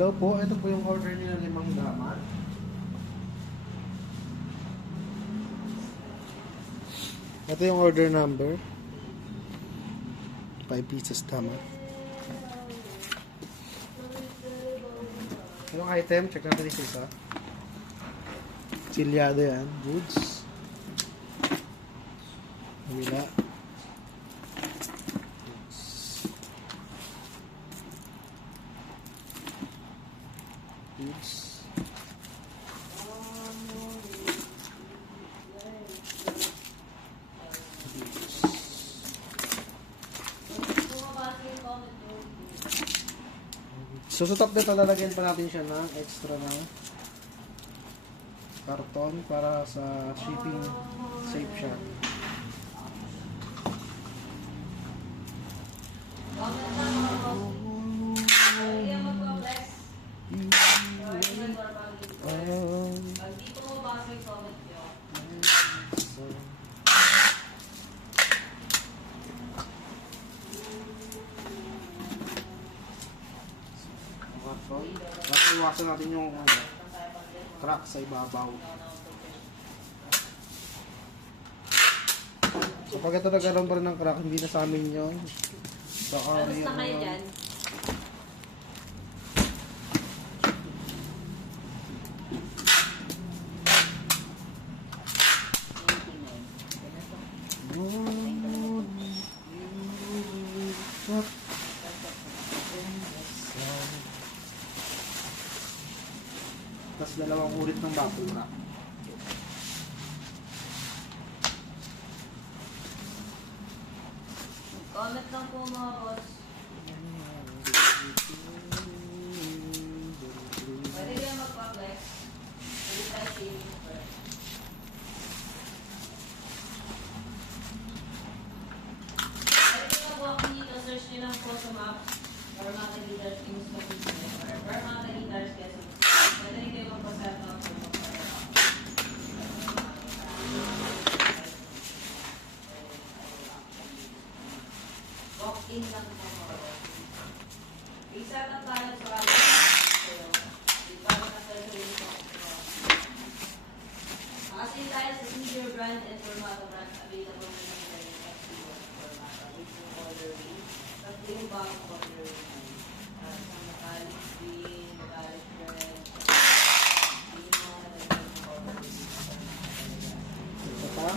Hello po, ito po yung order niyo ng 5 daman. Ito yung order number. 5 pieces tama. Yung item, check natin yung isa. Silyado yan, goods. Wala. Goods. So sa top dito lalagyan pa natin siya ng extra na karton para sa shipping safe siya. Tapos iwasan natin yung crack sa ibabaw. So pag ito nagkaroon pa rin ng crack, hindi na sa amin yun. Baka Alas na kayo dyan? Tapos 2 ulit ng bakura. Comment lang po mga boss. Pwede kayo magpa-flex. Pwede tayo shaving first. Pwede kayo mag-walk dito. Search nyo lang po sa map. Or mga ka-leaders things mag-business. Or mga ka-leaders kasi. Pwede kayo magpa-set up. Walk-in lang po mga boss. Isa lang tayo sa kanya. Dito ako nasa-solution ko. Makasin tayo sa Senior Brand and Formato Brand available na ng FCO Formato. It's yung order rate. Tapos yung bagong order rate. Sa metallic green, metallic red. Yung mga nalagyan ng order rate. Ito pa.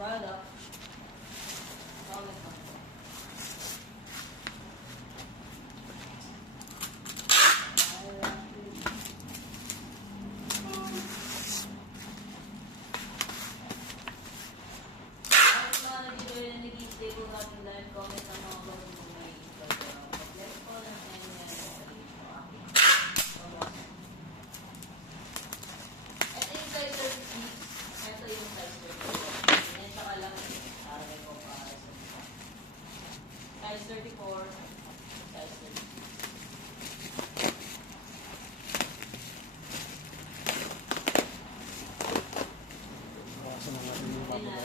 Product. Comment lang. Kahit mga nag-video na nag-i-stay po natin dahil comment ang mga boss mo may mag-flex po ng NN. Ito yung size 36. Ito yung size 34. Size 34, size 36. Iwasan na natin yung bakura.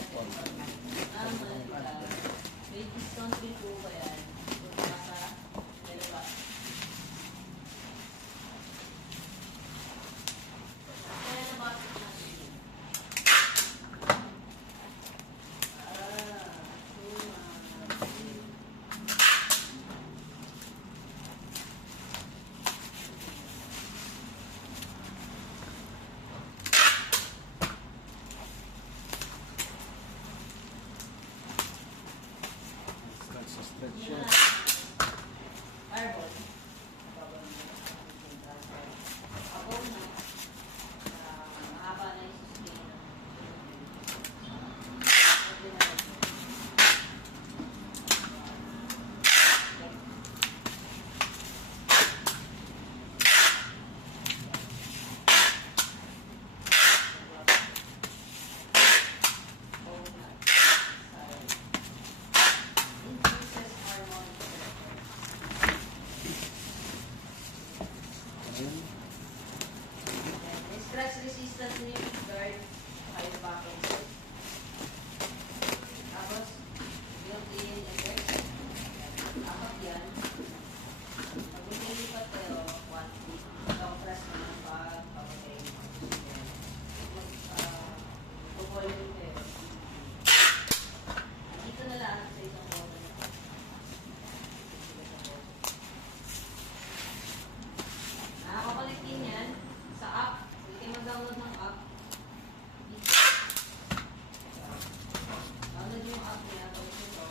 May discount din po ba yan? Kung nasa, tinatawag nito,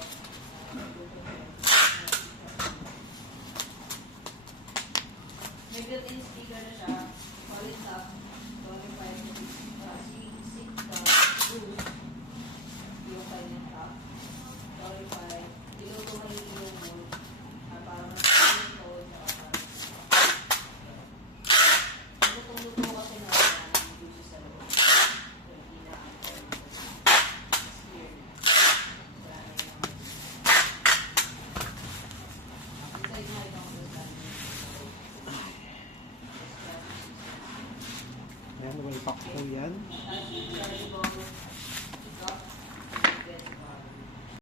may built-in speaker na siya, solid top, 25 boost, yung kanyang top, 25, tinutumayin yung mood, para mas yung tone, lutong-luto kasi na yung juice sa loob. So, hindi na ang tone. It's weird. Wala na yung inside na itong Ayan, may pack po yan. Tapos,